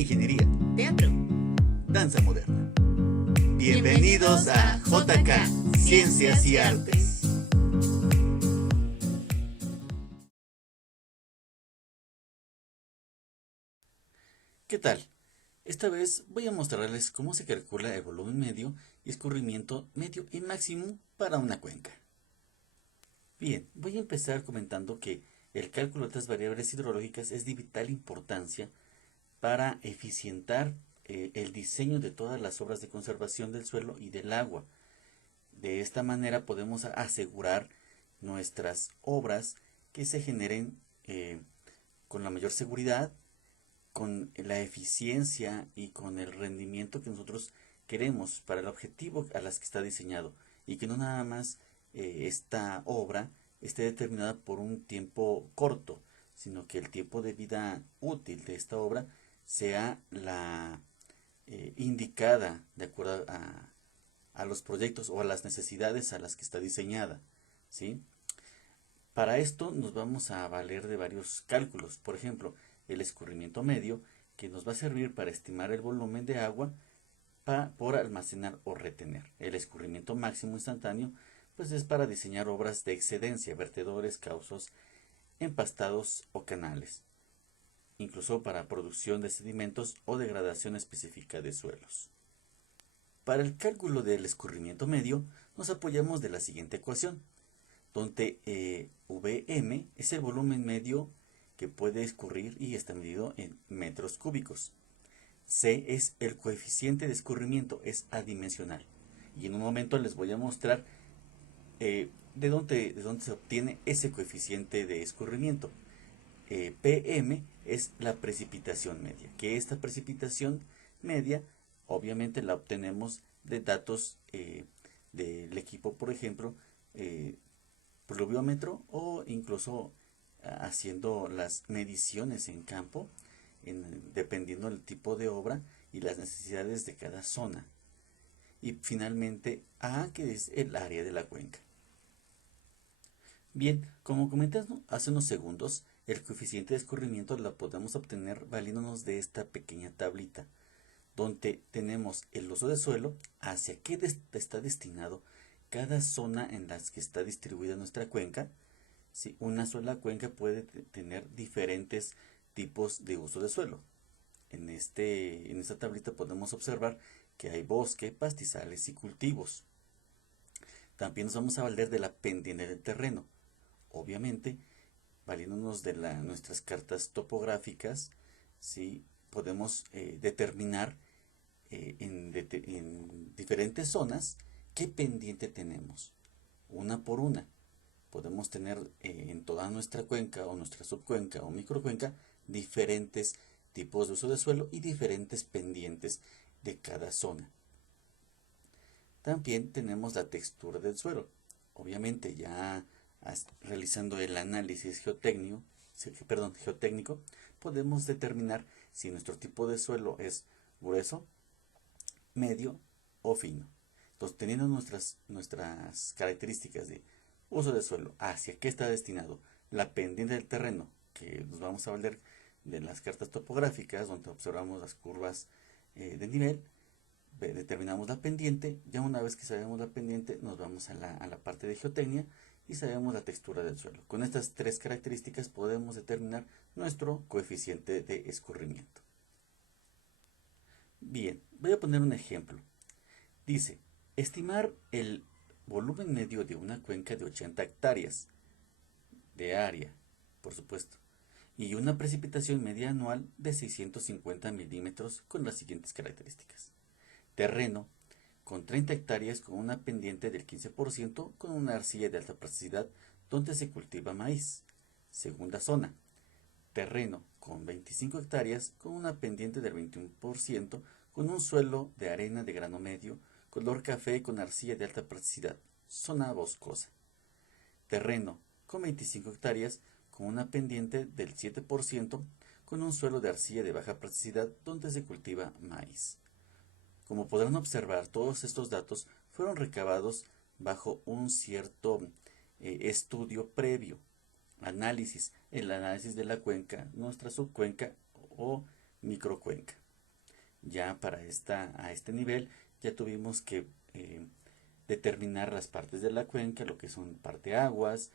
ingeniería, teatro. danza moderna. Bienvenidos a JK, Ciencias y Artes. ¿Qué tal? Esta vez voy a mostrarles cómo se calcula el volumen medio y escurrimiento medio y máximo para una cuenca. Bien, voy a empezar comentando que el cálculo de estas variables hidrológicas es de vital importancia para eficientar el diseño de todas las obras de conservación del suelo y del agua. De esta manera podemos asegurar nuestras obras que se generen con la mayor seguridad, con la eficiencia y con el rendimiento que nosotros queremos para el objetivo a las que está diseñado, y que no nada más esta obra esté determinada por un tiempo corto, sino que el tiempo de vida útil de esta obra sea la indicada de acuerdo a los proyectos o a las necesidades a las que está diseñada, ¿sí? Para esto nos vamos a valer de varios cálculos. Por ejemplo, el escurrimiento medio, que nos va a servir para estimar el volumen de agua por almacenar o retener. El escurrimiento máximo instantáneo, pues es para diseñar obras de excedencia, vertedores, cauces, empastados o canales, incluso para producción de sedimentos o degradación específica de suelos. Para el cálculo del escurrimiento medio nos apoyamos de la siguiente ecuación, donde Vm es el volumen medio que puede escurrir y está medido en metros cúbicos. C es el coeficiente de escurrimiento, es adimensional. Y en un momento les voy a mostrar de dónde se obtiene ese coeficiente de escurrimiento. Pm es la precipitación media, que esta precipitación media obviamente la obtenemos de datos del equipo, por ejemplo, pluviómetro, o incluso haciendo las mediciones en campo, dependiendo del tipo de obra y las necesidades de cada zona. Y finalmente A, que es el área de la cuenca. Bien, como comenté hace unos segundos, el coeficiente de escurrimiento lo podemos obtener valiéndonos de esta pequeña tablita, donde tenemos el uso de suelo, hacia qué está destinado cada zona en las que está distribuida nuestra cuenca. Si una sola cuenca puede tener diferentes tipos de uso de suelo. En esta tablita podemos observar que hay bosque, pastizales y cultivos. También nos vamos a valer de la pendiente del terreno. Obviamente, valiéndonos de nuestras cartas topográficas, ¿sí? Podemos determinar en diferentes zonas qué pendiente tenemos, una por una. Podemos tener en toda nuestra cuenca o nuestra subcuenca o microcuenca diferentes tipos de uso de suelo y diferentes pendientes de cada zona. También tenemos la textura del suelo. Obviamente ya realizando el análisis geotécnico, podemos determinar si nuestro tipo de suelo es grueso, medio o fino. Entonces, teniendo nuestras características de uso de suelo, hacia qué está destinado, la pendiente del terreno, que nos vamos a valer de las cartas topográficas, donde observamos las curvas de nivel, determinamos la pendiente. Ya una vez que sabemos la pendiente, nos vamos a la parte de geotecnia y sabemos la textura del suelo. Con estas tres características podemos determinar nuestro coeficiente de escurrimiento. Bien, voy a poner un ejemplo. Dice, estimar el volumen medio de una cuenca de 80 hectáreas de área, por supuesto, y una precipitación media anual de 650 milímetros con las siguientes características. Terreno, con 30 hectáreas con una pendiente del 15% con una arcilla de alta plasticidad donde se cultiva maíz. Segunda zona, terreno con 25 hectáreas con una pendiente del 21% con un suelo de arena de grano medio, color café con arcilla de alta plasticidad, zona boscosa. Terreno con 25 hectáreas con una pendiente del 7% con un suelo de arcilla de baja plasticidad donde se cultiva maíz. Como podrán observar, todos estos datos fueron recabados bajo un cierto estudio previo, el análisis de la cuenca, nuestra subcuenca o microcuenca. Ya a este nivel ya tuvimos que determinar las partes de la cuenca, lo que son parteaguas,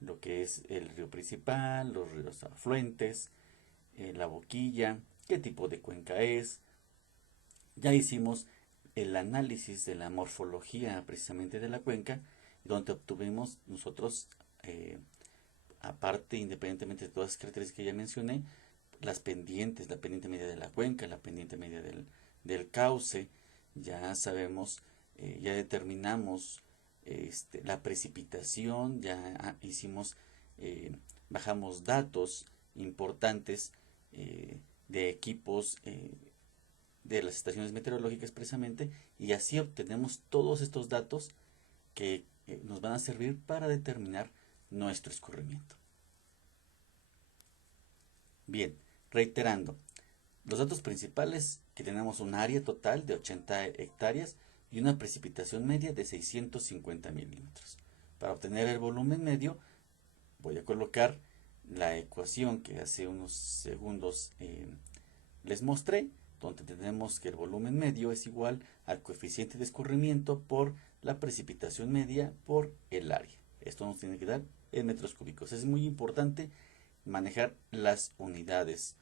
lo que es el río principal, los ríos afluentes, la boquilla, qué tipo de cuenca es. Ya hicimos el análisis de la morfología precisamente de la cuenca, donde obtuvimos nosotros, aparte, independientemente de todas las características que ya mencioné, las pendientes, la pendiente media de la cuenca, la pendiente media del cauce. Ya sabemos, ya determinamos la precipitación, ya hicimos, bajamos datos importantes de equipos de las estaciones meteorológicas precisamente, y así obtenemos todos estos datos que nos van a servir para determinar nuestro escurrimiento. Bien, reiterando, los datos principales: que tenemos un área total de 80 hectáreas y una precipitación media de 650 milímetros. Para obtener el volumen medio, voy a colocar la ecuación que hace unos segundos les mostré, donde tenemos que el volumen medio es igual al coeficiente de escurrimiento por la precipitación media por el área. Esto nos tiene que dar en metros cúbicos. Es muy importante manejar las unidades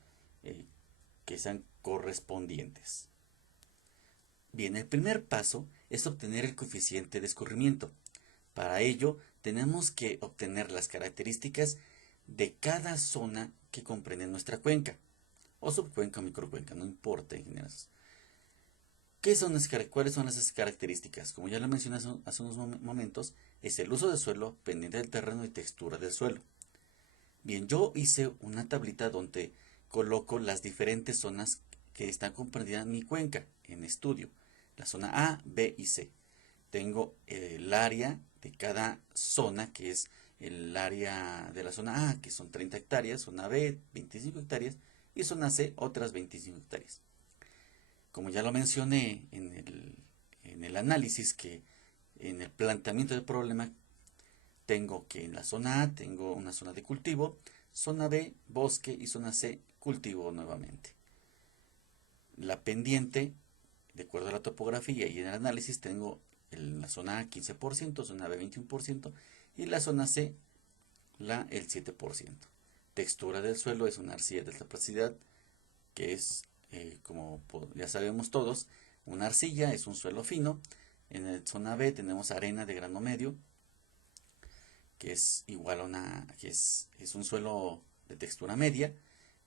que sean correspondientes. Bien, el primer paso es obtener el coeficiente de escurrimiento. Para ello, tenemos que obtener las características de cada zona que comprende nuestra cuenca, o subcuenca o microcuenca, no importa en general. ¿Cuáles son esas características? Como ya lo mencioné hace unos momentos, es el uso del suelo, pendiente del terreno y textura del suelo. Bien, yo hice una tablita donde coloco las diferentes zonas que están comprendidas en mi cuenca en estudio. La zona A, B y C. Tengo el área de cada zona, que es el área de la zona A, que son 30 hectáreas, zona B, 25 hectáreas, y zona C, otras 25 hectáreas. Como ya lo mencioné en el análisis, que en el planteamiento del problema, tengo que en la zona A tengo una zona de cultivo, zona B bosque y zona C cultivo nuevamente. La pendiente, de acuerdo a la topografía y en el análisis, tengo en la zona A 15%, zona B 21% y la zona C el 7%. Textura del suelo: es una arcilla de alta plasticidad, que es, como ya sabemos todos, una arcilla, es un suelo fino. En la zona B tenemos arena de grano medio, que es igual a es un suelo de textura media.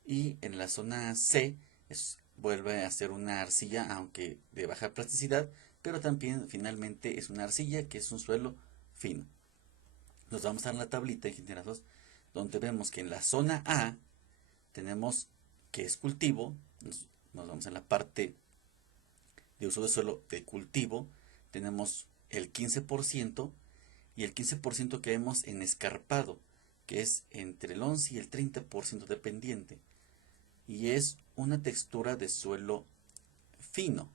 Y en la zona C vuelve a ser una arcilla, aunque de baja plasticidad, pero también finalmente es una arcilla, que es un suelo fino. Nos vamos a dar la tablita, ingenieros, donde vemos que en la zona A tenemos que es cultivo. Nos vamos a la parte de uso de suelo de cultivo. Tenemos el 15%, y el 15% que vemos en escarpado, que es entre el 11 y el 30% de pendiente, y es una textura de suelo fino.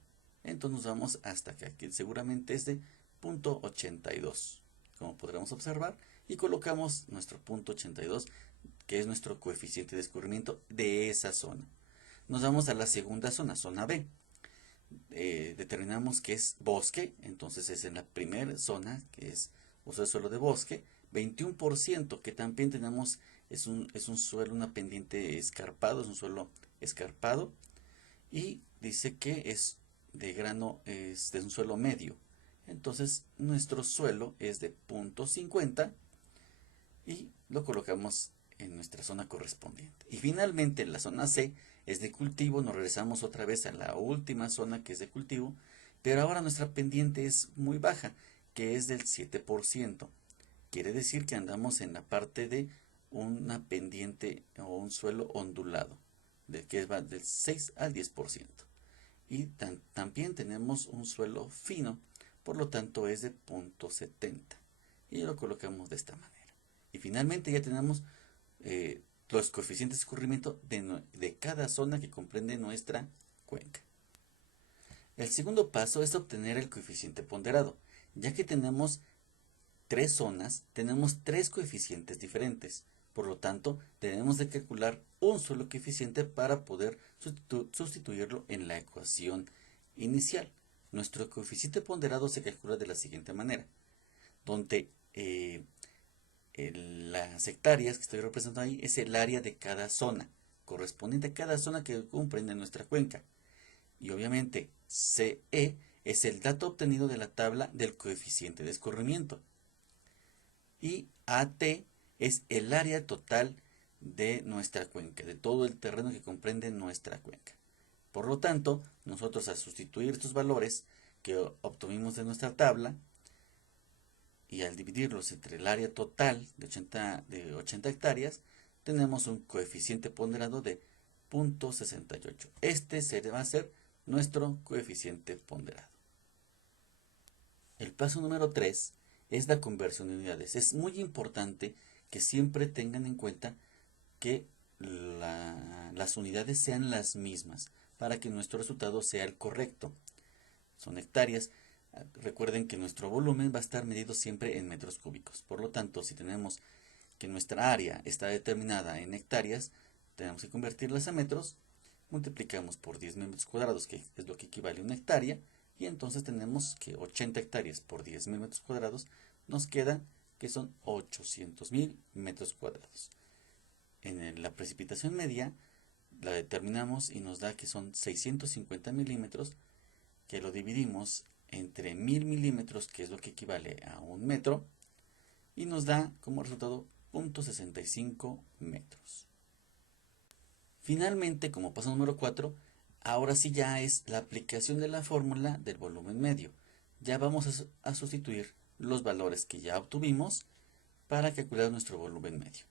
Entonces nos vamos hasta acá, que seguramente es de 0.82, como podremos observar, y colocamos nuestro 0.82, que es nuestro coeficiente de escurrimiento de esa zona. Nos vamos a la segunda zona, zona B. Determinamos que es bosque, entonces es en la primera zona, que es uso de suelo de bosque, 21%, que también tenemos, es un suelo, una pendiente escarpado, es un suelo escarpado, y dice que es de grano, es de un suelo medio. Entonces nuestro suelo es de 0.50 y lo colocamos en nuestra zona correspondiente. Y finalmente en la zona C es de cultivo. Nos regresamos otra vez a la última zona, que es de cultivo, pero ahora nuestra pendiente es muy baja, que es del 7%. Quiere decir que andamos en la parte de una pendiente o un suelo ondulado, que va del 6 al 10%. Y también tenemos un suelo fino, por lo tanto es de 0.70. Y lo colocamos de esta manera. Y finalmente ya tenemos los coeficientes de escurrimiento de cada zona que comprende nuestra cuenca. El segundo paso es obtener el coeficiente ponderado. Ya que tenemos tres zonas, tenemos tres coeficientes diferentes. Por lo tanto, debemos de calcular un solo coeficiente para poder sustituirlo en la ecuación inicial. Nuestro coeficiente ponderado se calcula de la siguiente manera, donde las hectáreas que estoy representando ahí es el área de cada zona, correspondiente a cada zona que comprende nuestra cuenca. Y obviamente CE es el dato obtenido de la tabla del coeficiente de escurrimiento. Y AT es el área total de nuestra cuenca, de todo el terreno que comprende nuestra cuenca. Por lo tanto, nosotros al sustituir estos valores que obtuvimos de nuestra tabla y al dividirlos entre el área total de 80 hectáreas, tenemos un coeficiente ponderado de 0.68. Este va a ser nuestro coeficiente ponderado. El paso número 3 es la conversión de unidades. Es muy importante que siempre tengan en cuenta que las unidades sean las mismas para que nuestro resultado sea el correcto. Son hectáreas. Recuerden que nuestro volumen va a estar medido siempre en metros cúbicos. Por lo tanto, si tenemos que nuestra área está determinada en hectáreas, tenemos que convertirlas a metros, multiplicamos por 10 metros cuadrados, que es lo que equivale a una hectárea, y entonces tenemos que 80 hectáreas por 10.000 metros cuadrados nos queda que son 800.000 metros cuadrados. En la precipitación media la determinamos y nos da que son 650 milímetros, que lo dividimos entre 1000 milímetros, que es lo que equivale a un metro, y nos da como resultado 0.65 metros. Finalmente, como paso número 4, ahora sí ya es la aplicación de la fórmula del volumen medio. Ya vamos a sustituir los valores que ya obtuvimos para calcular nuestro volumen medio.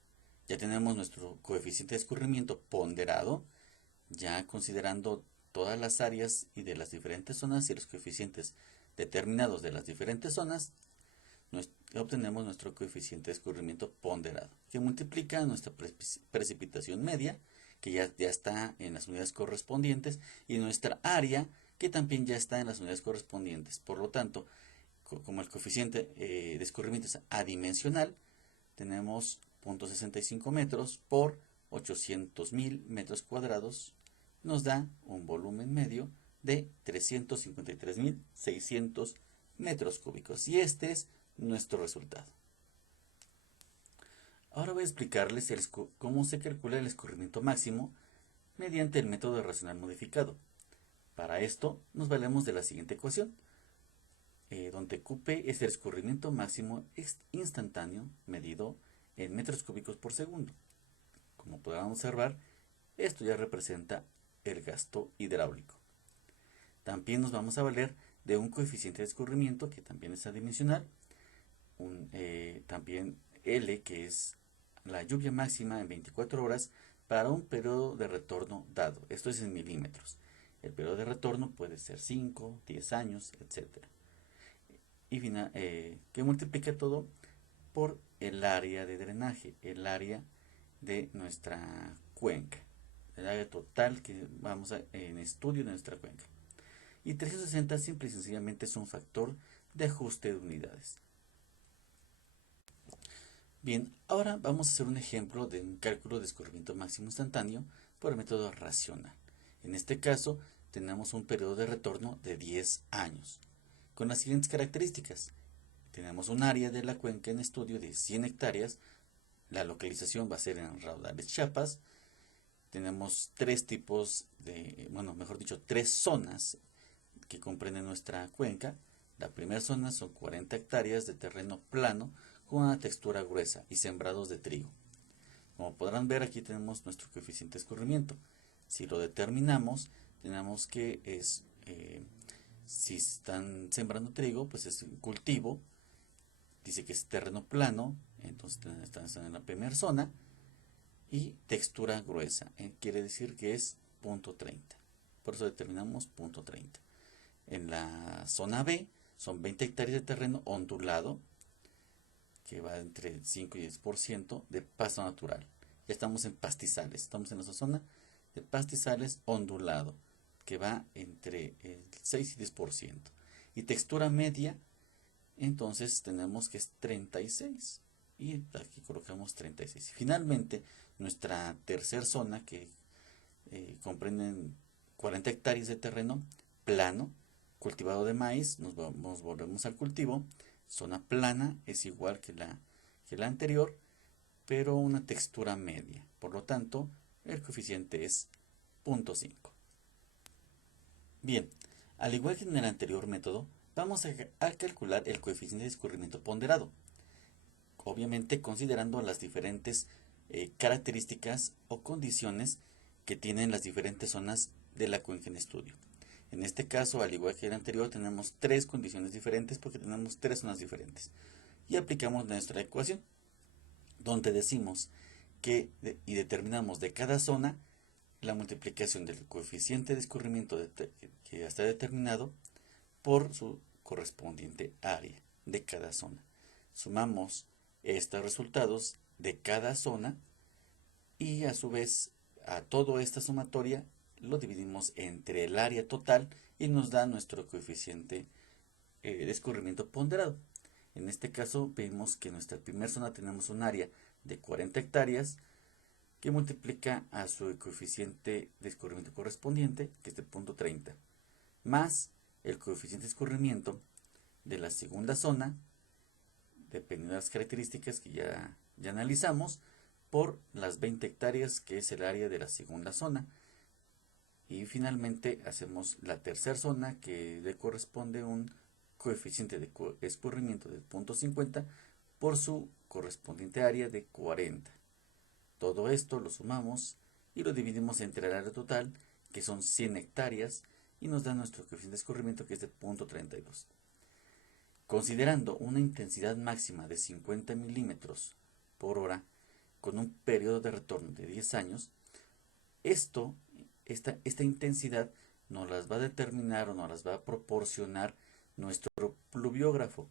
Ya tenemos nuestro coeficiente de escurrimiento ponderado, ya considerando todas las áreas y de las diferentes zonas y los coeficientes determinados de las diferentes zonas, obtenemos nuestro coeficiente de escurrimiento ponderado, que multiplica nuestra precipitación media, que ya está en las unidades correspondientes, y nuestra área, que también ya está en las unidades correspondientes. Por lo tanto, como el coeficiente de escurrimiento es adimensional, tenemos 0.65 metros por 800.000 metros cuadrados, nos da un volumen medio de 353.600 metros cúbicos. Y este es nuestro resultado. Ahora voy a explicarles cómo se calcula el escurrimiento máximo mediante el método racional modificado. Para esto nos valemos de la siguiente ecuación, donde QP es el escurrimiento máximo instantáneo medido en metros cúbicos por segundo. Como podrán observar, esto ya representa el gasto hidráulico. También nos vamos a valer de un coeficiente de escurrimiento que también es adimensional, también L, que es la lluvia máxima en 24 horas para un periodo de retorno dado. Esto es en milímetros. El periodo de retorno puede ser 5, 10 años, etc. Y que multiplica todo por el área de drenaje, el área de nuestra cuenca, el área total que vamos en estudio de nuestra cuenca. Y 360 simple y sencillamente es un factor de ajuste de unidades. Bien, ahora vamos a hacer un ejemplo de un cálculo de escurrimiento máximo instantáneo por el método racional. En este caso, tenemos un periodo de retorno de 10 años, con las siguientes características. Tenemos un área de la cuenca en estudio de 100 hectáreas, la localización va a ser en Raudales, Chiapas. Tenemos tres zonas que comprenden nuestra cuenca. La primera zona son 40 hectáreas de terreno plano con una textura gruesa y sembrados de trigo. Como podrán ver, aquí tenemos nuestro coeficiente de escurrimiento. Si lo determinamos, tenemos que si están sembrando trigo, pues es un cultivo. Dice que es terreno plano, entonces están en la primera zona. Y textura gruesa, quiere decir que es 0.30. Por eso determinamos 0.30. En la zona B son 20 hectáreas de terreno ondulado, que va entre 5 y 10% de pasto natural. Ya estamos en pastizales, estamos en esa zona de pastizales ondulado, que va entre el 6 y 10%. Y textura media, entonces tenemos que es 36. y aquí colocamos 36. Finalmente, nuestra tercera zona, que comprenden 40 hectáreas de terreno plano, cultivado de maíz, nos volvemos al cultivo. Zona plana es igual que la anterior, pero una textura media. Por lo tanto, el coeficiente es 0.5. Bien, al igual que en el anterior método, vamos a calcular el coeficiente de escurrimiento ponderado, obviamente considerando las diferentes características o condiciones que tienen las diferentes zonas de la cuenca en estudio. En este caso, al igual que el anterior, tenemos tres condiciones diferentes porque tenemos tres zonas diferentes. Y aplicamos nuestra ecuación, donde decimos que y determinamos de cada zona la multiplicación del coeficiente de escurrimiento que ya está determinado por su correspondiente área de cada zona. Sumamos estos resultados de cada zona y a su vez a toda esta sumatoria lo dividimos entre el área total y nos da nuestro coeficiente de escurrimiento ponderado. En este caso vemos que en nuestra primera zona tenemos un área de 40 hectáreas que multiplica a su coeficiente de escurrimiento correspondiente, que es de 0.30, más el coeficiente de escurrimiento de la segunda zona, dependiendo de las características que ya analizamos, por las 20 hectáreas que es el área de la segunda zona. Y finalmente hacemos la tercera zona, que le corresponde un coeficiente de escurrimiento de 0.50 por su correspondiente área de 40. Todo esto lo sumamos y lo dividimos entre el área total, que son 100 hectáreas, y nos da nuestro coeficiente de escurrimiento, que es de 0.32. Considerando una intensidad máxima de 50 milímetros por hora con un periodo de retorno de 10 años, esta intensidad nos las va a determinar o nos las va a proporcionar nuestro pluviógrafo.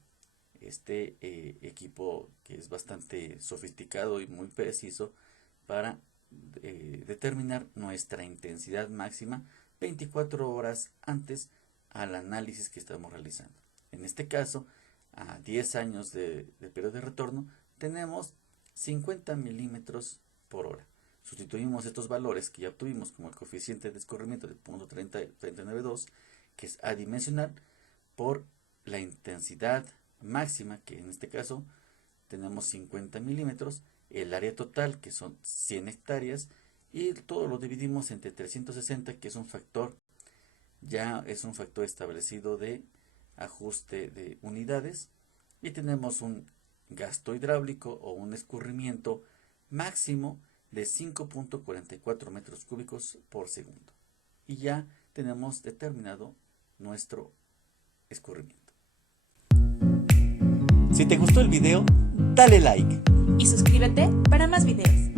Este equipo que es bastante sofisticado y muy preciso para determinar nuestra intensidad máxima 24 horas antes al análisis que estamos realizando. En este caso, a 10 años de periodo de retorno, tenemos 50 milímetros por hora. Sustituimos estos valores que ya obtuvimos como el coeficiente de escurrimiento de 0.392, que es adimensional, por la intensidad máxima, que en este caso tenemos 50 milímetros, el área total, que son 100 hectáreas, y todo lo dividimos entre 360, que es un factor, ya es un factor establecido de ajuste de unidades, y tenemos un gasto hidráulico o un escurrimiento máximo de 5.44 metros cúbicos por segundo. Y ya tenemos determinado nuestro escurrimiento. Si te gustó el video, dale like y suscríbete para más videos.